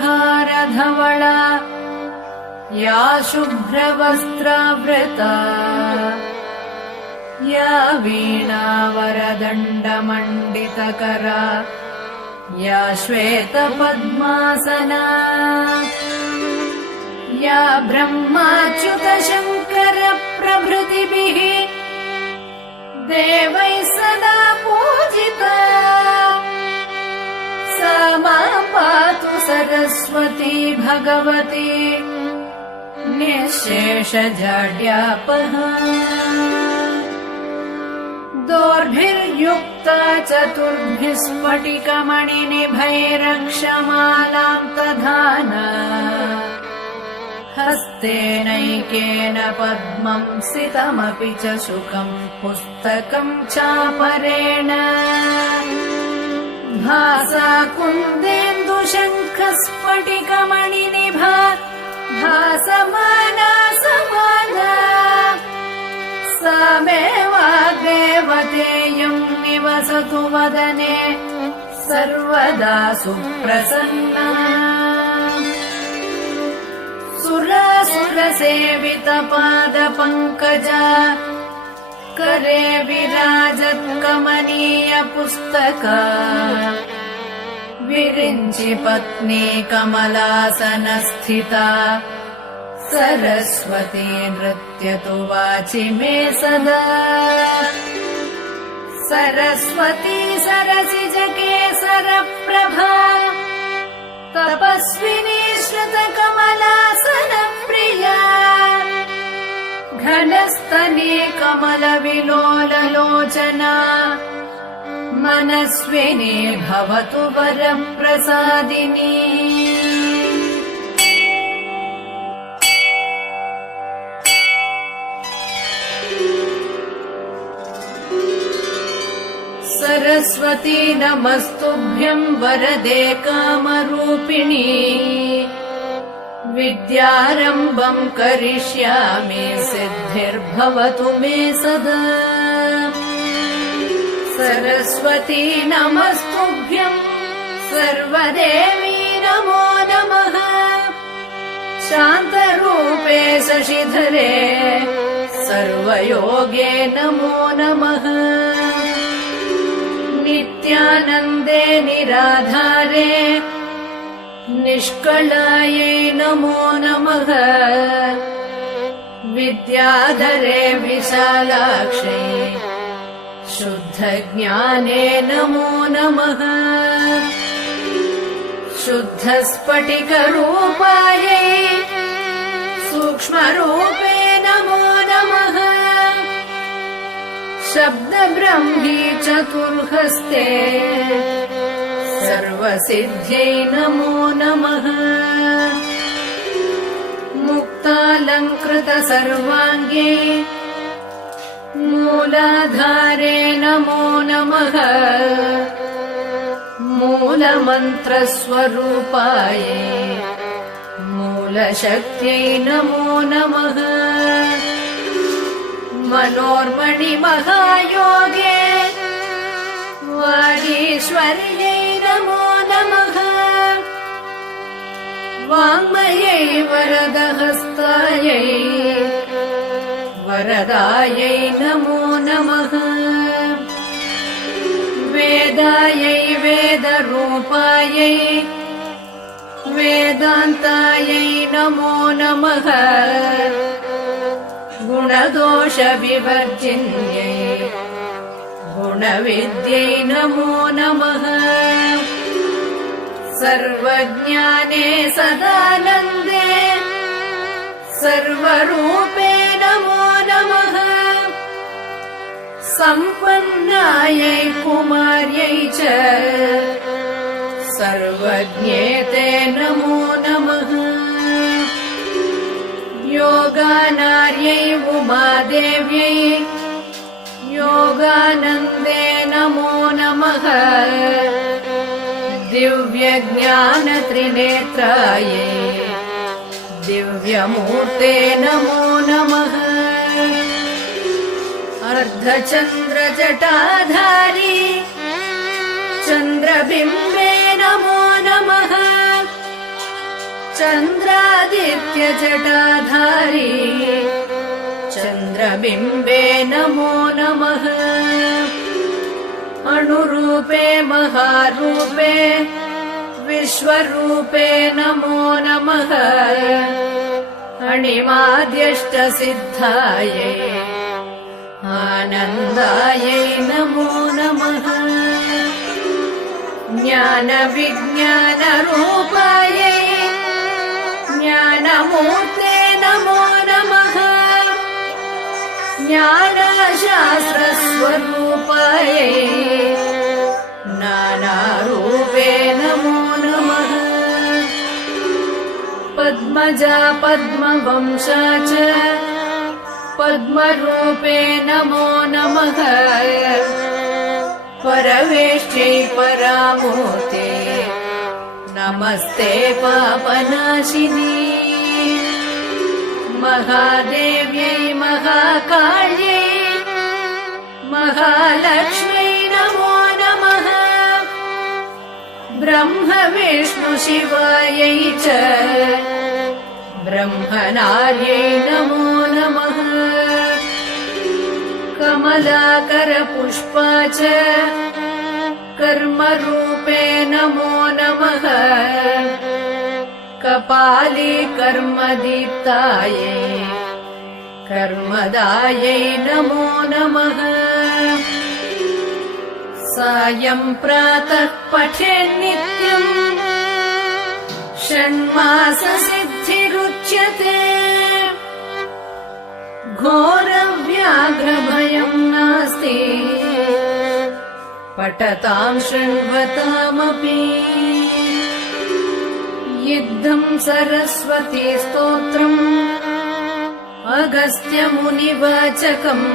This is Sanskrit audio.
तुषारहारधवला या शुभ्रवस्त्रावृता या वीणावरदण्डमण्डितकरा या श्वेतपद्मासना या ब्रह्माच्युतशङ्करप्रभृतिभिः देवैः सदा पूजिता सा मां पातु सरस्वती भगवती निःशेषजाड्यापहा दोर्भिर्युक्ता चतुर्भिः स्फटिकमणिनिभैरक्षमालां दधाना हस्तेनैकेन पद्मं सितमपि च शुकं पुस्तकं चापरेण भासा कुन्देन्दुशङ्खस्फटिकमणिनिभा भासमाना समाना सा मे वाग्देवतेयं निवसतु वदने सर्वदा सुप्रसन्ना सुरासुरसेवितपादपङ्कजा करे विराजत्कमनीय पुस्तका विरिञ्चि पत्नी कमलासनस्थिता सरस्वती नृत्यतु वाचि मे सदा सरस्वती सरसिजकेसरप्रभा तपस्विनी श्रुतकमलासनप्रिया घनस्तनी कमलविलोललोचना मनस्विनी भवतु वरप्रसादिनी सरस्वती नमस्तुभ्यं वरदे कामरूपिणी विद्यारम्भं करिष्यामि सिद्धिर्भवतु मे सदा सरस्वती नमस्तुभ्यं सर्वदेवी नमो नमः शान्तरूपे शशिधरे सर्वयोगे नमो नमः नित्यानन्दे निराधारे निष्कलायै नमो नमः विद्याधरे विशालाक्षै शुद्धज्ञाने नमो नमः शुद्धस्फटिकरूपायै सूक्ष्मरूपे नमो नमः शब्दब्रह्मी चतुर्हस्ते सर्वसिद्ध्यै नमो नमः मुक्तालङ्कृतसर्वाङ्गे मूलाधारे नमो नमः मूलमन्त्रस्वरूपायै मूलशक्त्यै नमो नमः मनोर्मणिमहायोगे वागीश्वर्यै नमो नमः वाङ्मयै वरदहस्तायै वरदायै नमो नमः वेदायै वेदरूपायै वेदान्तायै नमो नमः गुणदोषविवर्जिन्यै गुणविद्यै नमो नमः सर्वज्ञाने सदानन्दे सर्वरूपे नमो नमः सम्पन्नायै कुमार्यै च सर्वज्ञेते नमो नमः योगानार्यै उमादेव्यै योगानन्दे नमो नमः दिव्यज्ञानत्रिनेत्रायै दिव्यमूर्ते नमो नमः अर्धचन्द्रजटाधारी चन्द्रबिम्बे नमो नमः चन्द्रादित्यजटाधारी चन्द्रबिम्बे नमो नमः अणुरूपे महारूपे विश्वरूपे नमो नमः अणिमाद्यष्टसिद्धायै आनन्दायै नमो नमः ज्ञानविज्ञानरूपायै ज्ञानमूर्ते नमो नमः ज्ञानशास्त्रस्वरूपायै नानारूपे नमो नमः पद्मजा पद्मवंशा च पद्मरूपे नमो नमः परवेष्ट्यै परामूर्ते नमस्ते पापनाशिनी महादेव्यै महाकाल्यै महालक्ष्म्यै नमो नमः ब्रह्म विष्णु शिवायै च ब्रह्मणार्यै नमो नमः कमलाकरपुष्पा च कर्मरूपे नमो नमः कपाली कर्मदीप्तायै कर्मदायै नमो नमः सायं प्रातः पठेन्नित्यम् षण्माससिद्धिरुच्यते घोरव्याघ्रभयं नास्ति पठतां शृण्वतामपि युद्धं सरस्वती स्तोत्रम् अगस्त्यमुनिवाचकम्